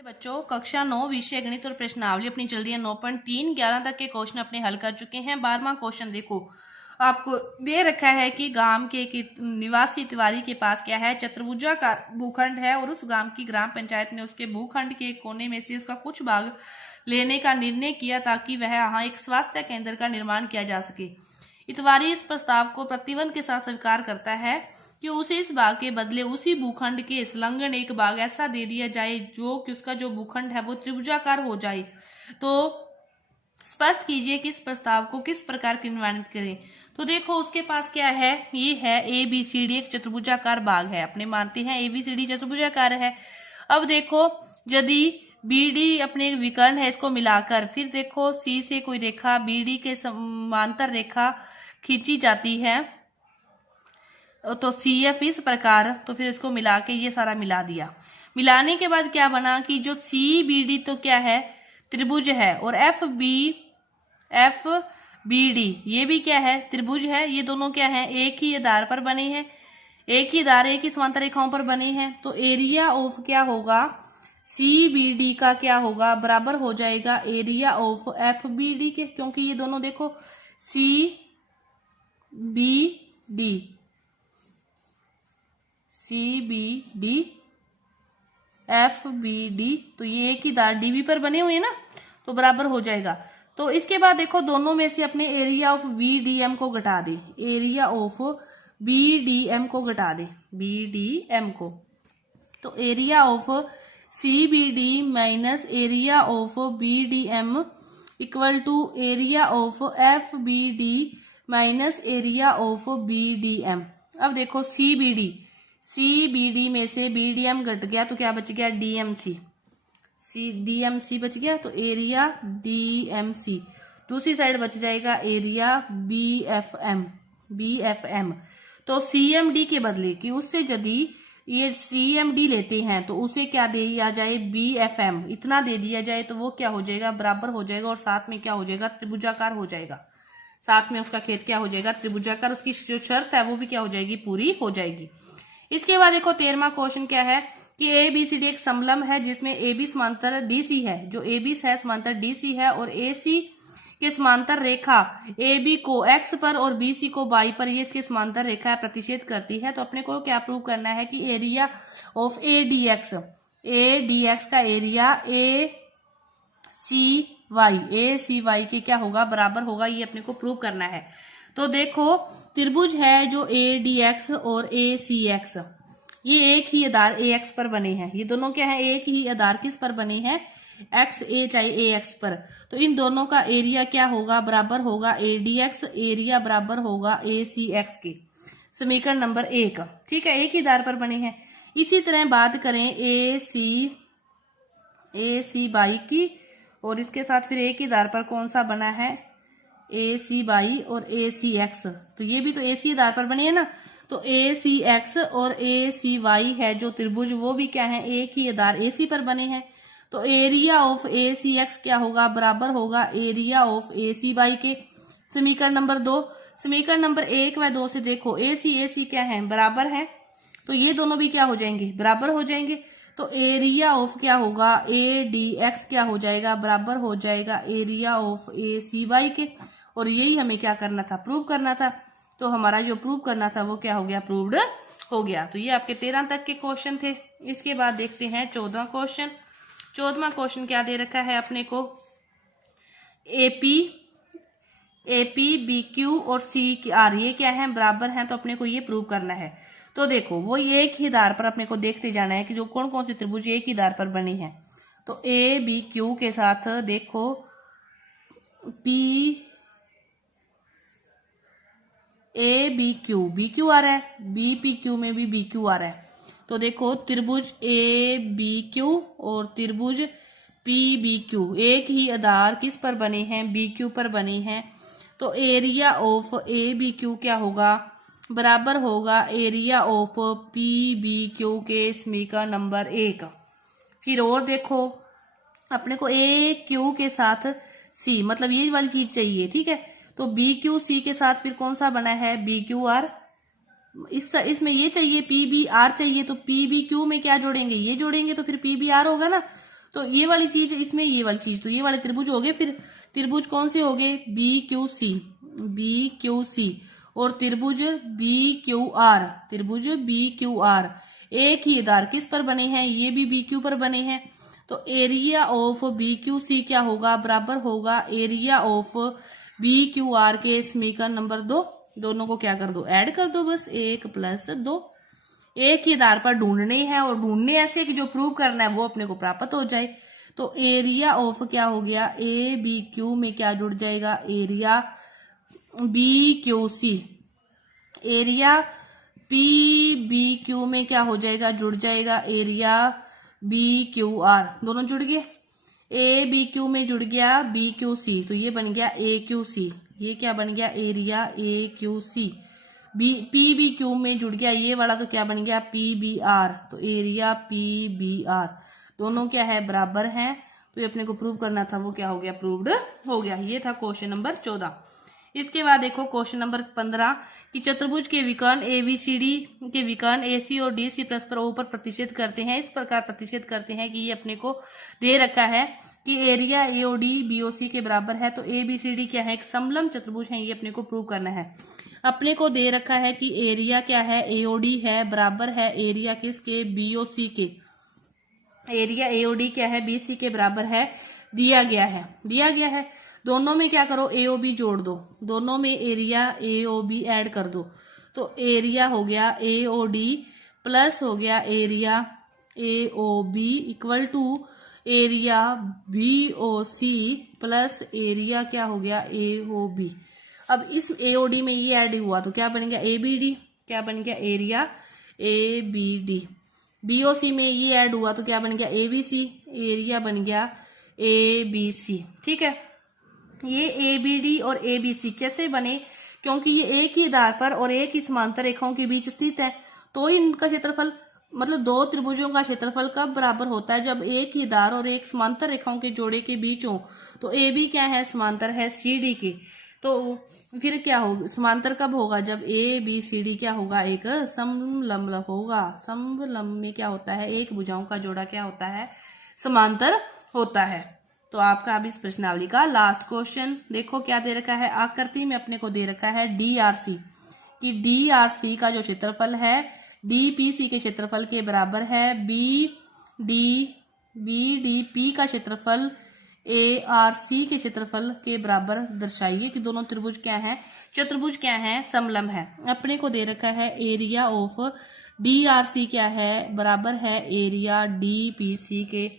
बच्चों कक्षा 9 विषय गणित और प्रश्नावली अपनी चल रही है 9.3 11 तक के क्वेश्चन अपने हल कर चुके हैं। 12वां क्वेश्चन देखो, आपको दे रखा है कि गांव के निवासी तिवारी के पास क्या है, चतुर्भुजा का भूखंड है और उस गांव की ग्राम पंचायत ने उसके भूखंड के कोने में से उसका कुछ भाग लेने का निर्णय किया ताकि वह यहाँ एक स्वास्थ्य केंद्र का निर्माण किया जा सके। तिवारी इस प्रस्ताव को प्रतिबंध के साथ स्वीकार करता है कि उसे इस भाग के बदले उसी भूखंड के संलग्न एक भाग ऐसा दे दिया जाए जो कि उसका जो भूखंड है वो त्रिभुजाकार हो जाए। तो स्पष्ट कीजिए कि इस प्रस्ताव को किस प्रकार क्रियान्वित करें। तो देखो उसके पास क्या है, ये है ABCD एक चतुर्भुजाकार भाग है। अपने मानते हैं ABCD चतुर्भुजाकार है। अब देखो यदि BD अपने विकर्ण है, इसको मिलाकर फिर देखो C से कोई रेखा BD के समांतर रेखा खींची जाती है तो CF इस प्रकार, तो फिर इसको मिला के ये सारा मिला दिया। मिलाने के बाद क्या बना कि जो CBD तो क्या है, त्रिभुज है, और FBD ये भी क्या है, त्रिभुज है। ये दोनों क्या है, एक ही आधार पर बने हैं, एक ही आधार एक ही समांतर रेखाओं पर बने हैं। तो एरिया ऑफ क्या होगा, CBD का क्या होगा, बराबर हो जाएगा एरिया ऑफ FBD के, क्योंकि ये दोनों देखो CBD FBD तो ये एक ही दार DB पर बने हुए हैं ना, तो बराबर हो जाएगा। तो इसके बाद देखो दोनों में से अपने एरिया ऑफ BDM को घटा दे, एरिया ऑफ BDM को घटा दे, BDM को। तो area of CBD minus area of BDM equal to area of FBD minus area of BDM। अब देखो CBD में से BDM घट गया तो क्या बच गया, DMC बच गया। तो एरिया DMC, दूसरी साइड बच जाएगा एरिया BFM। तो CMD के बदले कि उससे यदि ये CMD लेते हैं तो उसे क्या दे दिया जाए, BFM इतना दे दिया जाए, तो वो क्या हो जाएगा, बराबर हो जाएगा, और साथ में क्या हो जाएगा, त्रिभुजाकार हो जाएगा। साथ में उसका खेत क्या हो जाएगा, त्रिभुजाकार। उसकी जो शर्त है वो भी क्या हो जाएगी, पूरी हो जाएगी। इसके बाद देखो 13वां क्वेश्चन क्या है कि ABCD एक समलंब है जिसमें AB समांतर DC है, जो AB है समांतर DC है, और AC के समांतर रेखा AB को X पर और BC को Y पर ये इसके समांतर रेखा प्रतिच्छेद करती है। तो अपने को क्या प्रूव करना है कि एरिया ऑफ ADX का एरिया ACY के क्या होगा, बराबर होगा, ये अपने को प्रूव करना है। तो देखो त्रिभुज है जो ADX और ACX, ये एक ही आधार AX पर बने हैं। ये दोनों क्या है, एक ही आधार किस पर बने हैं, XA चाहे AX पर। तो इन दोनों का एरिया क्या होगा, बराबर होगा ADX, एरिया बराबर होगा ACX के। समीकरण नंबर 1, ठीक है, एक ही आधार पर बने हैं। इसी तरह बात करें ACY की, और इसके साथ फिर एक ही आधार पर कौन सा बना है, ACY और ACX, तो ये भी तो AC आधार पर बनी है ना। तो ACX और ACY है जो त्रिभुज, वो भी क्या है, एक ही आधार AC पर बने हैं। तो एरिया ऑफ ACX क्या होगा, बराबर होगा एरिया ऑफ ACY के। समीकरण नंबर 2, समीकरण नंबर 1 व 2 से देखो AC क्या है, बराबर है, तो ये दोनों भी क्या हो जाएंगे, बराबर हो जाएंगे। तो एरिया ऑफ क्या होगा, ADX क्या हो जाएगा, बराबर हो जाएगा एरिया ऑफ ACY के। और यही हमें क्या करना था, प्रूव करना था। तो हमारा जो प्रूव करना था वो क्या हो गया, प्रूव्ड हो गया। तो ये आपके 13 तक के क्वेश्चन थे। इसके बाद देखते हैं 14वां क्वेश्चन। 14वां क्वेश्चन क्या दे रखा है अपने को, AP BQ और CR ये क्या है, बराबर हैं, तो अपने को ये प्रूव करना है। तो देखो वो ये एक ही आधार पर अपने को देखते जाना है कि जो कौन कौन सी त्रिभुज एक ही आधार पर बनी है। तो ABQ के साथ देखो BQ आ रहा है, BPQ में भी BQ आ रहा है। तो देखो त्रिभुज ABQ और त्रिभुज PBQ एक ही आधार किस पर बने हैं, BQ पर बने हैं। तो एरिया ऑफ ABQ क्या होगा, बराबर होगा एरिया ऑफ PBQ के। समीकरण नंबर 1। फिर और देखो अपने को AQ के साथ C, मतलब ये वाली चीज चाहिए, ठीक है। तो BQC के साथ फिर कौन सा बना है, BQR। इसमें ये चाहिए PBR चाहिए, तो PBQ में क्या जोड़ेंगे, ये जोड़ेंगे, तो फिर PBR होगा ना। तो ये वाली चीज इसमें, ये वाली चीज, तो ये वाले त्रिभुज हो गए। फिर त्रिभुज कौन से हो गए? बी क्यू सी और त्रिभुज बी क्यू आर, त्रिभुज बी क्यू आर एक ही आधार किस पर बने हैं? ये भी बी क्यू पर बने हैं। तो area of B Q C क्या होगा? बराबर होगा area of B Q R के समीकरण नंबर 2। दोनों को क्या कर दो? ऐड कर दो बस, 1 + 2। एक ही आधार पर ढूंढने हैं और ढूंढने ऐसे कि जो प्रूव करना है वो अपने को प्राप्त हो जाए। तो एरिया ऑफ क्या हो गया? ए बी क्यू में क्या जुड़ जाएगा? Area B Q C, area P B Q में क्या हो जाएगा? जुड़ जाएगा एरिया बी क्यू आर। दोनों जुड़ गए। ए बी क्यू में जुड़ गया बी क्यू सी, तो ये बन गया ए क्यू सी। ये क्या बन गया? Area A Q C. P B Q में जुड़ गया ये वाला, तो क्या बन गया? P B R. तो एरिया पी बी आर दोनों क्या है? बराबर हैं। तो ये अपने को प्रूव करना था, वो क्या हो गया? प्रूव्ड हो गया। ये था क्वेश्चन नंबर 14। इसके बाद देखो क्वेश्चन नंबर 15 कि चतुर्भुज के विकर्ण एबीसीडी के विकर्ण एसी और डीसी परस्पर ऊपर प्रतिशत करते हैं। इस प्रकार प्रतिशत करते हैं कि ये अपने को दे रखा है कि एरिया एओडी बीओसी के बराबर है। तो एबीसीडी क्या है? एक समलंब चतुर्भुज है, ये अपने को प्रूव करना है। अपने को दे रखा है कि एरिया क्या है? एओडी है, बराबर है एरिया किसके? बीओसी के। एरिया एओडी क्या है? बीसी के बराबर है, दिया गया है। दोनों में क्या करो? एओबी जोड़ दो, दोनों में एरिया एओबी ऐड कर दो। तो एरिया हो गया एओडी प्लस हो गया area AOB equal to area BOC plus area क्या हो गया? एओबी। अब इस एओडी में ये ऐड हुआ तो क्या बन गया? एबीडी। क्या बन गया? Area ABD. बीओसी में ये ऐड हुआ तो क्या बन गया? एबीसी। एरिया बन गया एबीसी। ठीक है। ये एबीडी और एबीसी कैसे बने? क्योंकि ये एक ही आधार पर और एक ही समांतर रेखाओं के बीच स्थित है, तो इनका क्षेत्रफल, मतलब दो त्रिभुजों का क्षेत्रफल कब बराबर होता है? जब एक ही आधार और एक समांतर रेखाओं के जोड़े के बीच हो। तो ए बी क्या है? समांतर है सी डी के। तो फिर क्या होगा? समांतर कब होगा? जब ए बी सी डी क्या होगा? एक समलंब होगा। समलंब में क्या होता है? एक भुजाओं का जोड़ा क्या होता है? समांतर होता है। तो आपका अब इस प्रश्नावली का लास्ट क्वेश्चन देखो क्या दे रखा है। आकृति में अपने को दे रखा है डीआरसी, कि डीआरसी का जो क्षेत्रफल है डीपीसी के क्षेत्रफल के बराबर है। बीडीपी का क्षेत्रफल एआरसी के क्षेत्रफल के बराबर दर्शाइए कि दोनों त्रिभुज क्या है? चतुर्भुज क्या है? समलंब है। अपने को दे रखा है एरिया ऑफ डीआरसी क्या है? बराबर है एरिया डीपीसी के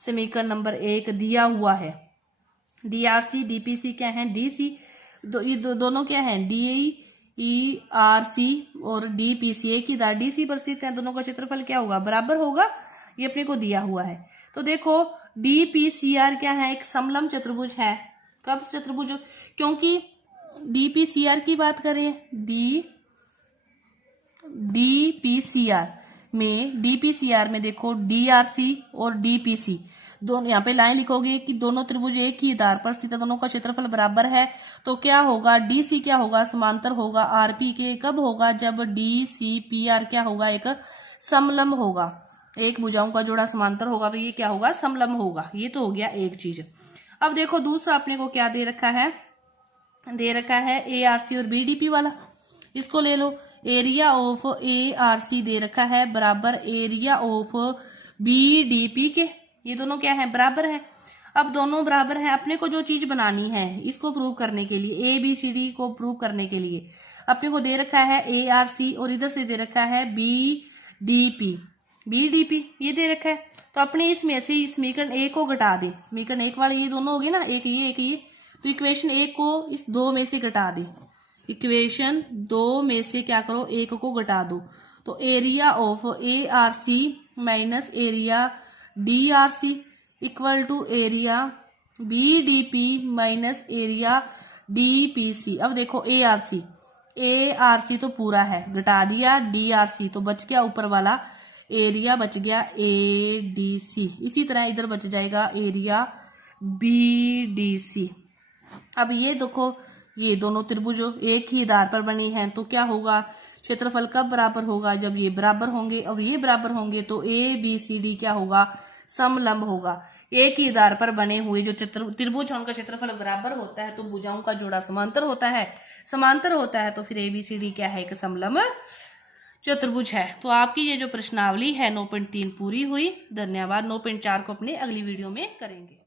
समीकरण नंबर 1 दिया हुआ है। डीआरसी डीपीसी क्या है? डीसी। ये दोनों क्या है? डीईआरसी और डीपीसी एक ही आधार डीसी पर स्थित है। दोनों का क्षेत्रफल क्या होगा? बराबर होगा। ये अपने को दिया हुआ है। तो देखो डीपीसीआर क्या है? एक समलंब चतुर्भुज है। कब चतुर्भुज? क्योंकि डीपीसीआर की बात करें, डीपीसीआर में देखो डीआरसी और डीपीसी दोनों, यहाँ पे लाइन लिखोगे कि दोनों त्रिभुज एक ही आधार पर स्थित है, दोनों का क्षेत्रफल बराबर है। तो क्या होगा? डीसी क्या होगा? समांतर होगा आरपी के। कब होगा? जब डीसीपीआर क्या होगा? एक समलंब होगा। एक भुजाओं का जोड़ा समांतर होगा तो ये क्या होगा? समलंब होगा। ये तो हो गया एक चीज। अब देखो दूसरा अपने को क्या दे रखा है? दे रखा है एआरसी और बीडीपी वाला। इसको ले लो। एरिया ऑफ एआरसी दे रखा है बराबर एरिया ऑफ बीडीपी के। ये दोनों क्या है? बराबर है। अब दोनों बराबर है, अपने को जो चीज बनानी है इसको प्रूव करने के लिए, ए बी सी डी को प्रूव करने के लिए अपने को दे रखा है एआरसी और इधर से दे रखा है बीडीपी। ये दे रखा है। तो अपने इसमें से समीकरण 1 को घटा दे। समीकरण 1 वाले ये दोनों हो गए ना, एक ये। तो इक्वेशन 1 को इस 2 में से घटा दे। इक्वेशन 2 में से क्या करो? 1 को घटा दो। तो area of ARC minus area DRC equal to area BDP minus area DPC. अब देखो एआरसी तो पूरा है, घटा दिया डीआरसी तो बच गया ऊपर वाला एरिया, बच गया एडीसी। इसी तरह इधर बच जाएगा एरिया बीडीसी। अब ये देखो ये दोनों त्रिभुज एक ही आधार पर बनी हैं तो क्या होगा? क्षेत्रफल कब बराबर होगा? जब ये बराबर होंगे और ये बराबर होंगे तो ए बी सी डी क्या होगा? समलंब होगा। एक ही आधार पर बने हुए जो त्रिभुज है उनका क्षेत्रफल बराबर होता है तो भुजाओं का जोड़ा समांतर होता है तो फिर ABCD क्या है, एक समलंब चतुर्भुज है। तो आपकी ये जो प्रश्नावली है 9.3 पूरी हुई। धन्यवाद। 9.4 को अपने अगली वीडियो में करेंगे।